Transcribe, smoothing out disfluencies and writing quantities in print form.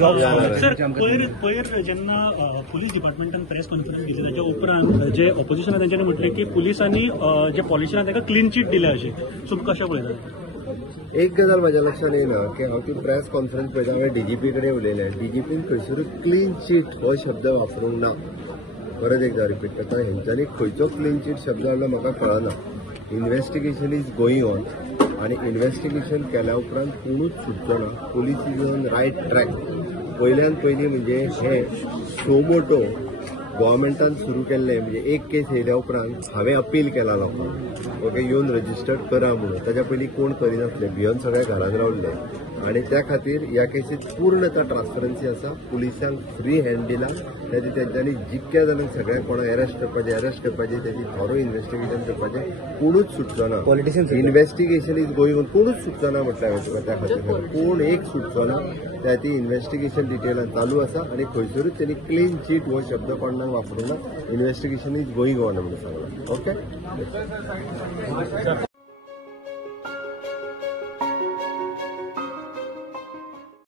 Sir पयर जेन्ना police डिपार्टमेंटान press conference घेतली ताच्या उपरांत जे ऑपोजिशनान तांच्यांनी म्हटलें की पुलिसांनी जे पॉलिशनान ताका क्लीन चीट दिल्या अशें सो कशें पळयता? एक गजाल म्हाज्या लक्षात येना की हांव ती प्रेस कॉन्फरन्स पळयता हांवें डीजीपी कडेन उलयलें. डीजीपीन खंयसरूच क्लीन चीट हो शब्द वापरूंक ना. परत एकदा रिपीट करता, हेंच्यांनी खंयचो क्लीन चीट शब्द आसलो म्हाका कळना. इन्व्हेस्टिगेशन इज गोईंग ऑन आणि इन्व्हेस्टिगेशन केल्या उपरांत कोणूच सुटचो ना. Police is on right track. पयल्यान पयलीं म्हणजे हे सो मोटो गव्हर्मेंटान सुरू केल्ले म्हणजे एक केस येयल्या उपरांत हांवें अपील केला लोकांक ओके येवन रजिस्टर्ड करा म्हणून. ताच्या पयलीं कोण करिनासले, भिवन सगळे घरांत रावल्ले आणि त्या खातीर ह्या केसीत पूर्णता ट्रान्सपरन्सी आसा. पुलिसांक फ्री हँड दिला. तेंच्यांनी जितक्या जाणांक सगळ्यांक कोणाक अरेस्ट करपाचे तेची थॉरो इन्व्हेस्टिगेशन करपाचें. कोणूच सुटचो ना. Politicians investigation is going on. कोणूच सुटचो ना म्हटलें हांवें तुका. त्या खातीर कोण एक सुटचो ना. त्या ती इन्व्हेस्टिगेशन डिटेलान चालू आसा आणि खंयसरूच त्यांनी क्लीन चीट हो शब्द कोणाक वापरूंक ना. इन्व्हेस्टिगेशन इज गोईंग ऑन म्हणून सांगलां. ओके.